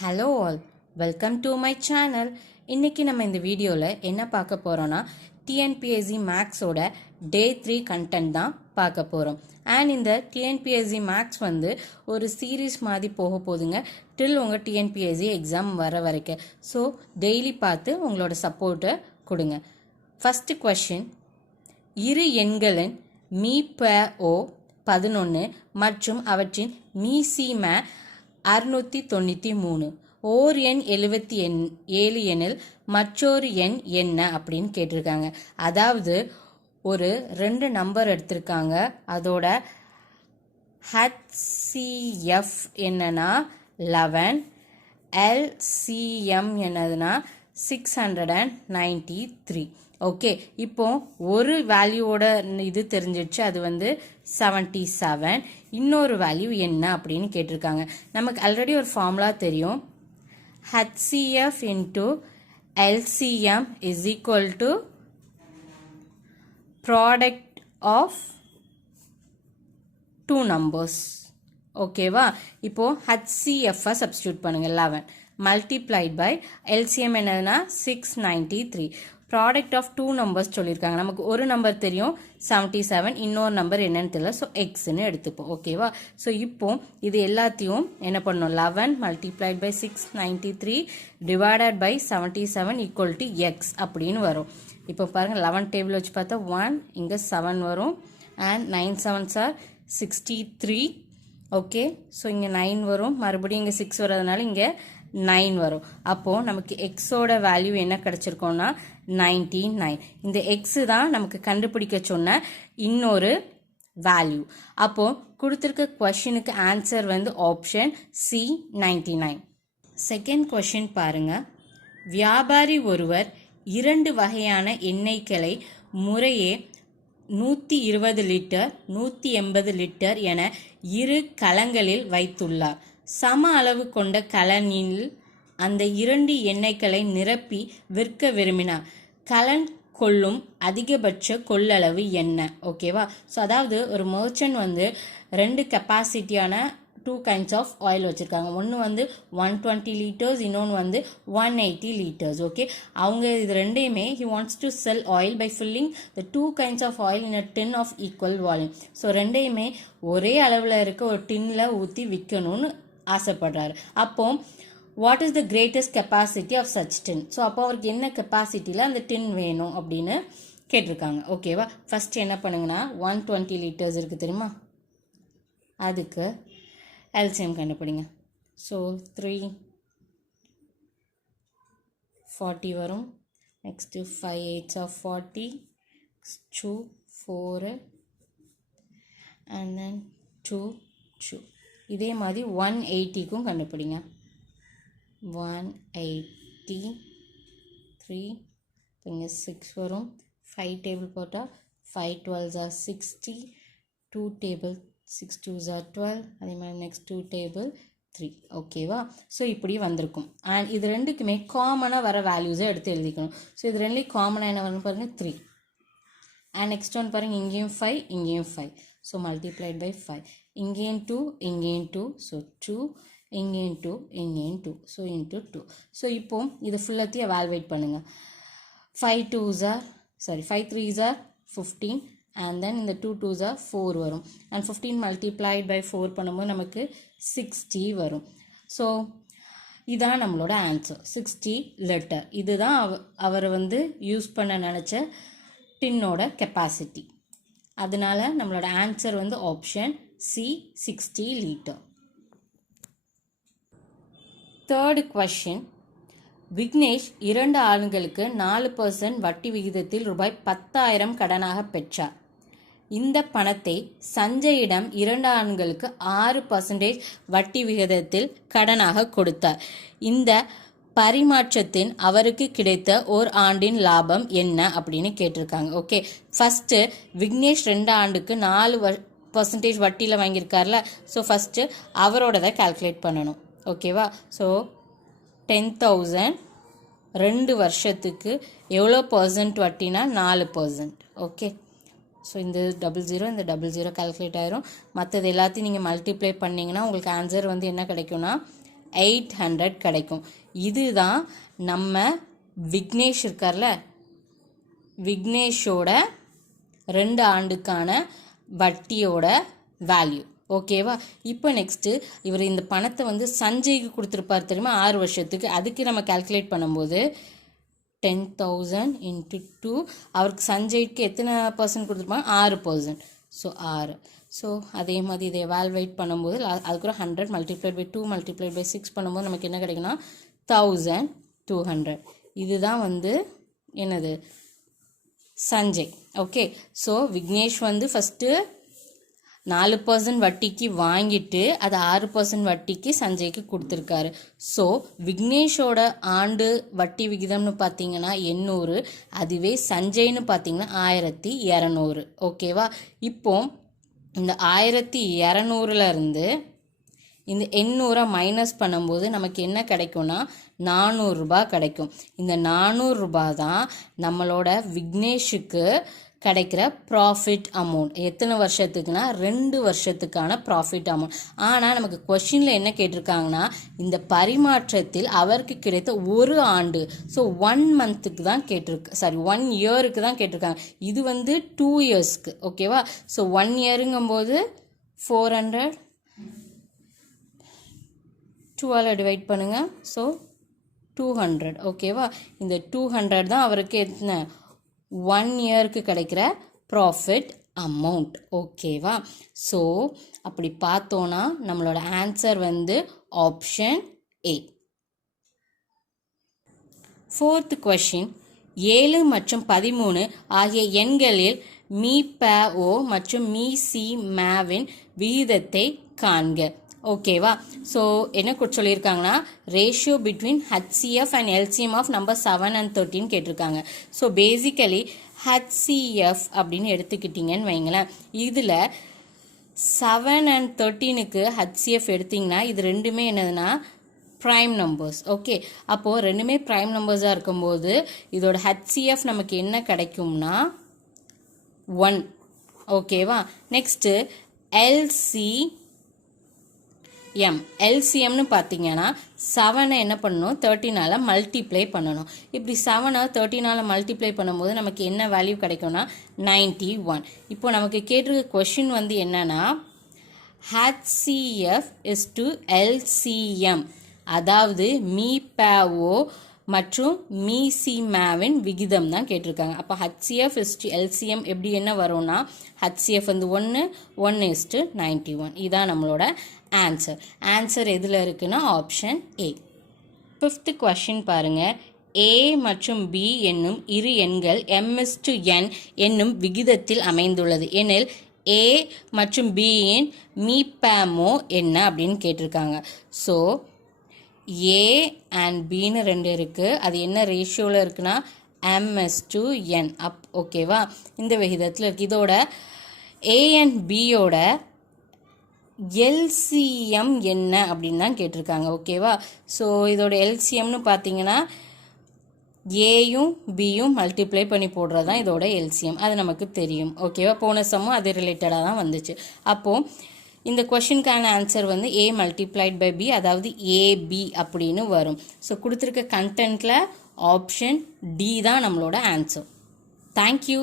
Hello all, welcome to my channel. இன்றைக்கி நம்ம இந்த வீடியோவில் என்ன பார்க்க போகிறோன்னா டிஎன்பிஎஸ்சி மேக்ஸோட டே 3 கண்டென்ட் தான் பார்க்க போகிறோம். அண்ட் இந்த டிஎன்பிஎஸ்சி மேக்ஸ் வந்து ஒரு சீரீஸ் மாதிரி போக போகுதுங்க டில் உங்கள் டிஎன்பிஎஸ்சி எக்ஸாம் வர வரைக்கும். ஸோ டெய்லி பார்த்து உங்களோட சப்போர்ட்டை கொடுங்க. ஃபஸ்ட்டு கொஷின், இரு எண்களின் மீ ப ஓ 11 மற்றும் அவற்றின் மீசி ம 693 ஓர் எண் 77 எனில் மற்றொரு எண் என்ன அப்படின்னு கேட்டிருக்காங்க. அதாவது ஒரு 2 நம்பர் எடுத்திருக்காங்க, அதோட HCF என்னன்னா 11, LCM என்னதுன்னா 693. ஓகே, இப்போ ஒரு வேல்யூவோட இது தெரிஞ்சிடுச்சு, அது வந்து 77. இன்னொரு வேல்யூ என்ன அப்படின்னு கேட்டிருக்காங்க. நமக்கு ஆல்ரெடி ஒரு ஃபார்முலா தெரியும், HCF into LCM is equal to product of two numbers. ஓகேவா? இப்போ HCF சப்ஸ்டியூட் பண்ணுங்க, 11 multiplied by LCM என்னதுன்னா 693. ப்ராடக்ட் ஆஃப் 2 நம்பர்ஸ் சொல்லியிருக்காங்க. நமக்கு ஒரு நம்பர் தெரியும் 77, இன்னொரு நம்பர் என்னன்னு தெரியல, ஸோ எக்ஸ்ன்னு எடுத்துப்போம். ஓகேவா? ஸோ இப்போ இது எல்லாத்தையும் என்ன பண்ணணும், 11 multiplied by 693 divided by 77 equal to x அப்படின்னு வரும். இப்போ பாருங்கள், 11 டேபிள் வச்சு பார்த்தா 1, இங்கே 7 வரும். And 9 7s are 63. Okay, so இங்கே 9 வரும், மறுபடியும் இங்கே 6 வர்றதுனால இங்கே 9 வரும். அப்போது நமக்கு எக்ஸோட வேல்யூ என்ன கிடச்சிருக்கோன்னா 99. இந்த எக்ஸு தான் நமக்கு கண்டுபிடிக்க சொன்ன இன்னொரு வேல்யூ. அப்போது கொடுத்துருக்க கொஷினுக்கு ஆன்சர் வந்து ஆப்ஷன் சி 99. செகண்ட் கொஷின் பாருங்க, வியாபாரி ஒருவர் 2 வகையான எண்ணெய்களை முறையே 120 லிட்டர் 180 லிட்டர் என 2 கலங்களில் வைத்துள்ளார். சம அளவு கொண்ட கலனில் அந்த 2 எண்ணெய்களை நிரப்பி விற்க விரும்பினார். கலன் கொள்ளும் அதிகபட்ச கொள்ளளவு என்ன? ஓகேவா? ஸோ அதாவது ஒரு மர்ச்சன்ட் வந்து 2 கெப்பாசிட்டியான 2 kinds ஆஃப் ஆயில் வச்சுருக்காங்க. ஒன்று வந்து 120 liters, இன்னொன்று வந்து 180 liters. ஓகே, அவங்க இது ரெண்டையுமே he wants to sell oil by filling the 2 kinds of oil in a tin of equal volume. So ரெண்டையுமே ஒரே அளவில் இருக்க ஒரு டின்னில் ஊற்றி விற்கணும்னு ஆசைப்படுறாரு. அப்போ what is the greatest capacity of such tin? So அப்போ அவருக்கு என்ன கெப்பாசிட்டியில் அந்த டின் வேணும் அப்படின்னு கேட்டிருக்காங்க. ஓகேவா? ஃபர்ஸ்ட் என்ன பண்ணுங்கன்னா 120 liters இருக்குது தெரியுமா, அதுக்கு எல்சிஎம் கண்டுபிடிங்க. ஸோ 3 40 வரும். Next 5 8s are 40, 2 4 and then 2 2. இதே மாதிரி 180க்கும் கண்டுபிடிங்க. 180 3, இங்கே 6 வரும். 5 டேபிள் போட்டால் 5 12s are 60, 2 table 6 2s are 12, அதே மாதிரி நெக்ஸ்ட் 2 டேபிள் 3. ஓகேவா? ஸோ இப்படி வந்திருக்கும். அண்ட் இது ரெண்டுக்குமே காமனாக வர வேல்யூஸை எடுத்து எழுதிக்கணும். ஸோ இது ரெண்டுலேயும் காமனாக என்ன வரணும் பாருங்கள், 3. அண்ட் நெக்ஸ்ட் ஒன் பாருங்கள், இங்கேயும் 5 இங்கேயும் 5. So multiplied by 5. இங்கேயும் 2 இங்கேயும் 2, ஸோ 2, இங்கேயும் 2 இங்கேயும் 2, ஸோ இன்ட்டு 2. ஸோ இப்போ இது ஃபுல்லாத்தையும் எவால்வேட் பண்ணுங்கள். 5 3s are 15, அண்ட் தென் இந்த 2 2s are 4 வரும். அண்ட் 15 மல்டிப்ளைட் பை 4 பண்ணும்போது நமக்கு 60 வரும். ஸோ இதான் நம்மளோட ஆன்சர், 60 லிட்டர். இதுதான் அவர் வந்து யூஸ் பண்ண நினச்ச டின்னோட கெப்பாசிட்டி. அதனால நம்மளோட ஆன்சர் வந்து option C 60 litre. Third question, Vignesh 2 ஆளுங்களுக்கு 4% வட்டி விகிதத்தில் ரூபாய் 10,000 கடனாக பெற்றார். இந்த பணத்தை சஞ்சயிடம் 2 ஆண்களுக்கு 6% வட்டி விகிதத்தில் கடனாக கொடுத்தார். இந்த பரிமாற்றத்தின் அவருக்கு கிடைத்த ஓர் ஆண்டின் லாபம் என்ன அப்படின்னு கேட்டிருக்காங்க. ஓகே, ஃபஸ்ட்டு விக்னேஷ் 2 ஆண்டுக்கு 4% வட்டியில் வாங்கியிருக்கார்ல, ஸோ ஃபஸ்ட்டு அவரோடதை கால்குலேட் பண்ணணும். ஓகேவா? ஸோ 10,000 2 வருஷத்துக்கு எவ்வளோ பர்சன்ட் வட்டினா 4%. ஓகே, ஸோ இந்த 00 இந்த 00 கால்குலேட் ஆயிரும். மற்றது எல்லாத்தையும் நீங்கள் மல்டிப்ளை பண்ணிங்கன்னா உங்களுக்கு ஆன்சர் வந்து என்ன கிடைக்கும்னா 800 கிடைக்கும். இதுதான் நம்ம விக்னேஷ் இருக்கார்ல, விக்னேஷோட 2 ஆண்டுக்கான வட்டியோட வேல்யூ. ஓகேவா? இப்போ நெக்ஸ்ட்டு இவர் இந்த பணத்தை வந்து சஞ்சய்க்கு கொடுத்துருப்பார் தெரியுமா 6 வருஷத்துக்கு. அதுக்கு நம்ம கால்குலேட் பண்ணும்போது 10,000 into 2, அவருக்கு சஞ்சய்க்கு எத்தனை பர்சன்ட் கொடுத்துருப்பாங்க? 6%. ஸோ 6. ஸோ அதே மாதிரி இதை எவால்வேட் பண்ணும்போது அதுக்கப்புறம் 100 மல்டிப்ளைட் பை 2 மல்டிப்ளைட் பை 6 பண்ணும்போது நமக்கு என்ன கிடைக்குன்னா 1200. இதுதான் வந்து என்னது சஞ்சய். ஓகே, ஸோ விக்னேஷ் வந்து ஃபஸ்ட்டு 4% வட்டிக்கு வாங்கிட்டு அது 6% வட்டிக்கு சஞ்சய்க்கு கொடுத்துருக்காரு. ஸோ விக்னேஷோட ஆண்டு வட்டி விகிதம்னு பார்த்தீங்கன்னா 800, அதுவே சஞ்சய்னு பார்த்தீங்கன்னா 1200. ஓகேவா? இப்போ இந்த 1200லேருந்து இந்த 800 மைனஸ் பண்ணும்போது நமக்கு என்ன கிடைக்கும்னா 400 ரூபாய் கிடைக்கும். இந்த 400 ரூபாய் தான் நம்மளோட விக்னேஷுக்கு கிடைக்கிற ப்ராஃபிட் அமௌண்ட். எத்தனை வருஷத்துக்குன்னா 2 வருஷத்துக்கான ப்ராஃபிட் அமௌண்ட். ஆனால் நமக்கு கொஷினில் என்ன கேட்டிருக்காங்கன்னா இந்த பரிமாற்றத்தில் அவருக்கு கிடைத்த 1 ஆண்டு, ஸோ 1 மந்த்துக்கு தான் கேட்டிருக்கு, சாரி 1 இயருக்கு தான் கேட்டிருக்காங்க. இது வந்து 2 இயர்ஸ்க்கு. ஓகேவா? ஸோ 1 இயருங்கும்போது 400 2ஆல் டிவைட் பண்ணுங்க. ஸோ 200. ஓகேவா? இந்த 200 தான் அவருக்கு எத்தனை 1 இயருக்கு கிடைக்கிற ப்ராஃபிட் அமௌண்ட். ஓகேவா? ஸோ அப்படி பார்த்தோன்னா நம்மளோட ஆன்சர் வந்து ஆப்ஷன் ஏ. 4th கொஷின், 7 மற்றும் 13 ஆகிய எண்களில் மீ ப ஓ மற்றும் மீ சி மேவின் விகிதத்தை காண்க. ஓகேவா? ஸோ என்ன சொல்லியிருக்காங்கன்னா ratio between HCF and LCM of number 7 and 13 கேட்டிருக்காங்க. ஸோ பேசிக்கலி HCF அப்படின்னு எடுத்துக்கிட்டிங்கன்னு வைங்களேன், இதில் 7 and 13க்கு HCF எடுத்திங்கன்னா இது ரெண்டுமே என்னதுன்னா ப்ரைம் நம்பர்ஸ். ஓகே, அப்போது ரெண்டுமே ப்ரைம் நம்பர்ஸாக இருக்கும்போது இதோட HCF நமக்கு என்ன கிடைக்கும்னா 1. ஓகேவா? நெக்ஸ்ட்டு LCMனு பார்த்தீங்கன்னா 7 என்ன பண்ணணும் 13ஆல் மல்டிப்ளை பண்ணணும். இப்படி 7 13ஆல் மல்டிப்ளை பண்ணும்போது நமக்கு என்ன வேல்யூ கிடைக்கும்னா 91. இப்போ நமக்கு கேட்டிருக்க கொஷின் வந்து என்னன்னா HCF இஸ் டு LCM, அதாவது மீ பேவோ மற்றும் மீ சி மேவின் விகிதம் தான் கேட்டிருக்காங்க. அப்போ HCF இஸ் டு LCM எப்படி என்ன வரும்னா HCF வந்து 1 is to 91. இதான் நம்மளோட ஆன்சர். ஆன்சர் எதில் இருக்குன்னா ஆப்ஷன் ஏ. 5th கொஷின் பாருங்க, A மற்றும் B என்னும் இரு எண்கள் m/n என்னும் விகிதத்தில் அமைந்துள்ளது எனில் A மற்றும் B இன் மீப்பேமோ என்ன அப்படின்னு கேட்டிருக்காங்க. ஸோ A and Bன்னு 2 இருக்குது, அது என்ன ரேஷியோவில் இருக்குன்னா m/n அப். ஓகேவா? இந்த விகிதத்தில் இருக்குது. இதோட A and Bயோட LCM என்ன அப்படின்னு தான் கேட்டிருக்காங்க. ஓகேவா? ஸோ இதோட LCMனு பார்த்தீங்கன்னா ஏயும் பியும் மல்டிப்ளை பண்ணி போடுறது தான் இதோட LCM. அது நமக்கு தெரியும். ஓகேவா? போன சம்மும் அது ரிலேட்டடாக தான் வந்துச்சு. அப்போது இந்த கொஷினுக்கான ஆன்சர் வந்து A மல்டிப்ளைட் பை B, அதாவது AB அப்படின்னு வரும். ஸோ கொடுத்துருக்க கண்டென்ட்டில் ஆப்ஷன் டி தான் நம்மளோட ஆன்சர். தேங்க்யூ.